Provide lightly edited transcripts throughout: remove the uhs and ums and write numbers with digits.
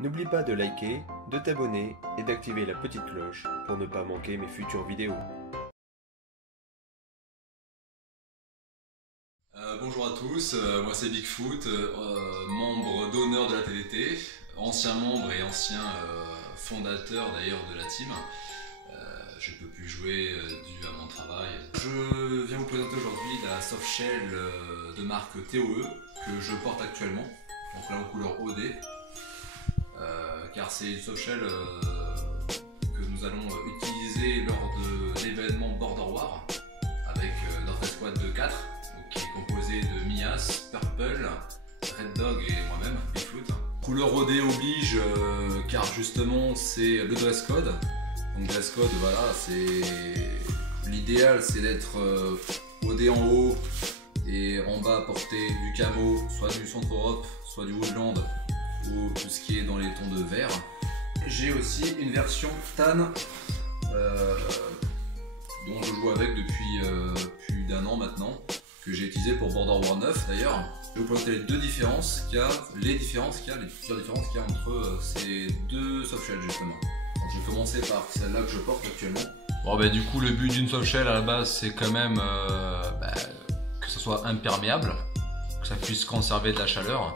N'oublie pas de liker, de t'abonner et d'activer la petite cloche pour ne pas manquer mes futures vidéos. Bonjour à tous, moi c'est Bigfoot, membre d'honneur de la TDT, ancien membre et ancien fondateur d'ailleurs de la team. Je ne peux plus jouer dû à mon travail. Je viens vous présenter aujourd'hui la softshell de marque TOE que je porte actuellement, donc là en couleur OD, car c'est une softshell que nous allons utiliser lors de l'événement Border War avec notre escouade de 4. Qui est composé de Mias, Purple, Red Dog et moi-même, Bigfoot. Couleur OD oblige car justement c'est le dress code. Donc dress code, voilà, c'est l'idéal, c'est d'être OD en haut et en bas porter du camo, soit du Centre Europe, soit du Woodland ou tout ce qui est dans les tons de vert. J'ai aussi une version tan dont je joue avec depuis plus d'1 an maintenant, que j'ai utilisé pour Border War 9 d'ailleurs. Je vais vous présenter les deux différences qu'il y a, les plusieurs différences qu'il y a entre ces deux softshells justement. Donc, je vais commencer par celle-là que je porte actuellement. Bon bah du coup le but d'une softshell à la base c'est quand même que ça soit imperméable, que ça puisse conserver de la chaleur.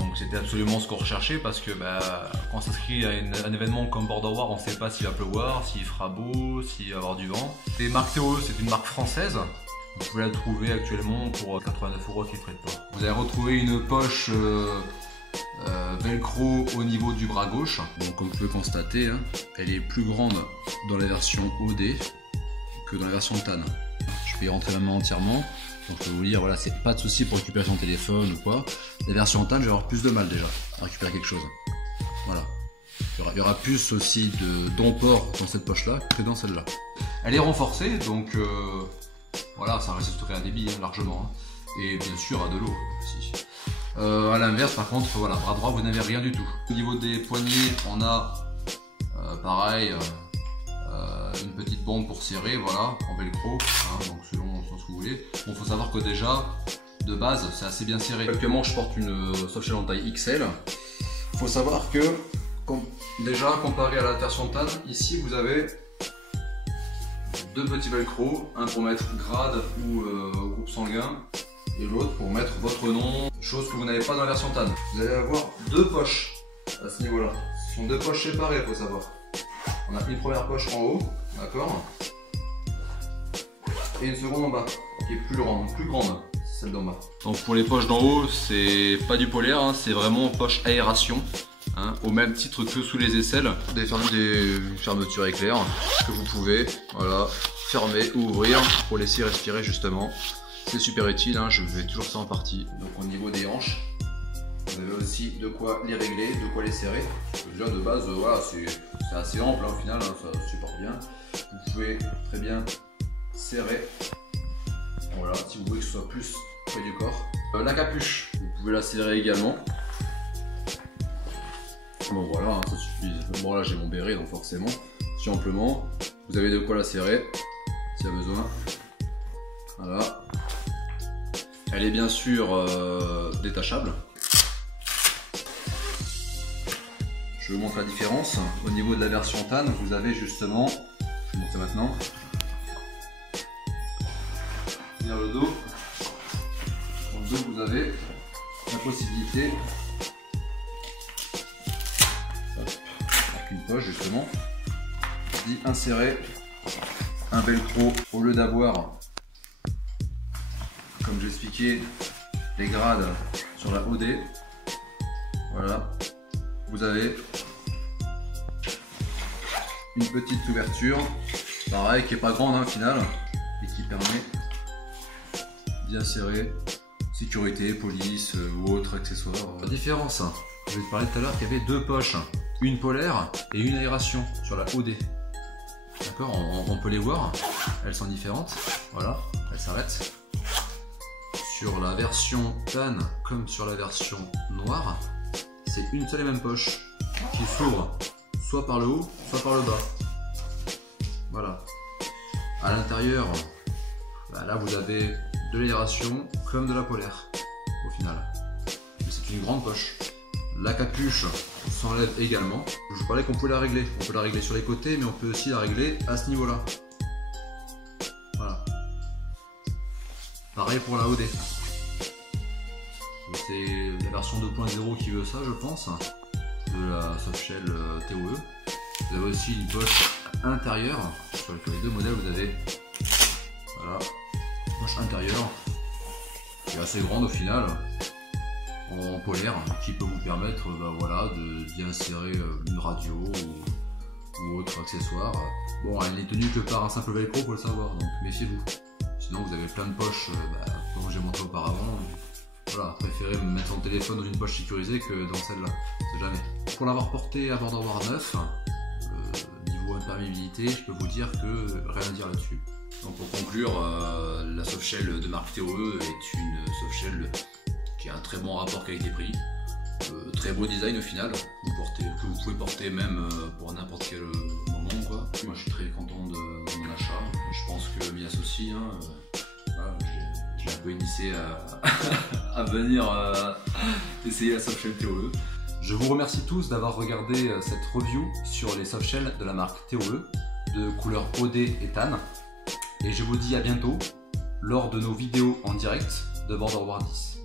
Donc c'était absolument ce qu'on recherchait parce que quand on s'inscrit à un événement comme Border War, on ne sait pas s'il va pleuvoir, s'il fera beau, s'il va y avoir du vent. Et marque TOE, c'est une marque française. Vous pouvez la trouver actuellement pour 89 € avec les frais de port. Vous allez retrouver une poche velcro au niveau du bras gauche. Donc comme vous pouvez constater, hein, elle est plus grande dans la version OD que dans la version tan. Je peux y rentrer la main entièrement. Donc je peux vous dire, voilà, c'est pas de souci pour récupérer son téléphone ou quoi. La version tan, je vais avoir plus de mal déjà à récupérer quelque chose. Voilà. Il y aura plus aussi d'emport dans cette poche-là que dans celle-là. Elle est renforcée, donc voilà, ça résisterait à des billes hein, largement. Hein. Et bien sûr à de l'eau aussi. À l'inverse, par contre, voilà, bras droit, vous n'avez rien du tout. Au niveau des poignets, on a pareil. Une petite bande pour serrer, voilà, en velcro, hein, donc selon ce que vous voulez. Bon, faut savoir que déjà, de base, c'est assez bien serré. Actuellement, je porte une softshell en taille XL. Faut savoir que, déjà, comparé à la version tan, ici, vous avez deux petits velcro, un pour mettre grade ou groupe sanguin, et l'autre pour mettre votre nom, chose que vous n'avez pas dans la version tan. Vous allez avoir deux poches à ce niveau-là. Ce sont deux poches séparées, faut savoir. On a une première poche en haut, d'accord, et une seconde en bas, qui est plus grande, celle d'en bas. Donc pour les poches d'en haut, c'est pas du polaire, hein, c'est vraiment poche aération, hein, au même titre que sous les aisselles. Des fermetures éclair que vous pouvez, voilà, fermer ou ouvrir pour laisser respirer justement. C'est super utile, hein, je fais toujours ça en partie. Donc au niveau des hanches, vous avez aussi de quoi les régler, de quoi les serrer. Déjà de base, voilà, c'est assez ample hein, au final, hein, ça supporte bien. Vous pouvez très bien serrer, voilà, si vous voulez que ce soit plus près du corps. La capuche, vous pouvez la serrer également. Bon voilà, hein, ça suffit. Bon là j'ai mon béret, donc forcément, si amplement, vous avez de quoi la serrer, s'il y a besoin. Voilà. Elle est bien sûr détachable. Je vous montre la différence. Au niveau de la version tan, vous avez justement, je vais vous montrer maintenant, vers le dos. Dans le dos, vous avez la possibilité, avec une poche justement, d'y insérer un velcro au lieu d'avoir, comme j'expliquais, les grades sur la OD. Voilà. Vous avez une petite ouverture, pareil, qui n'est pas grande hein, au final, et qui permet d'y insérer sécurité, police ou autres accessoires. La différence, je vais te parler tout à l'heure qu'il y avait deux poches, une polaire et une aération sur la OD. D'accord, on peut les voir, elles sont différentes, voilà, elles s'arrêtent. Sur la version tan comme sur la version noire, c'est une seule et même poche qui s'ouvre soit par le haut, soit par le bas. Voilà. À l'intérieur, là vous avez de l'aération comme de la polaire au final. C'est une grande poche. La capuche, s'enlève également. Je vous parlais qu'on pouvait la régler. On peut la régler sur les côtés, mais on peut aussi la régler à ce niveau-là. Voilà. Pareil pour la OD. C'est la version 2.0 qui veut ça, je pense, de la softshell TOE. Vous avez aussi une poche intérieure. Sur les deux modèles, vous avez voilà, poche intérieure qui est assez grande au final, en polaire, qui peut vous permettre voilà, d'y insérer une radio ou autre accessoire. Bon, elle n'est tenue que par un simple velcro, faut le savoir, donc méfiez-vous. Sinon, vous avez plein de poches, comme j'ai montré auparavant. Voilà, préférez mettre son téléphone dans une poche sécurisée que dans celle-là, c'est jamais. Pour l'avoir porté à Border War 9, niveau imperméabilité, je peux vous dire que rien à dire là-dessus. Donc pour conclure, la softshell de marque TOE est une softshell qui a un très bon rapport qualité-prix, très beau design au final, que vous pouvez porter même pour n'importe quel moment, quoi. Moi je suis très content de mon achat, je pense que mes associés, voilà, j'ai un peu initié à venir essayer la softshell TOE. Je vous remercie tous d'avoir regardé cette review sur les softshells de la marque TOE de couleur OD et tan. Et je vous dis à bientôt lors de nos vidéos en direct de Border War 10.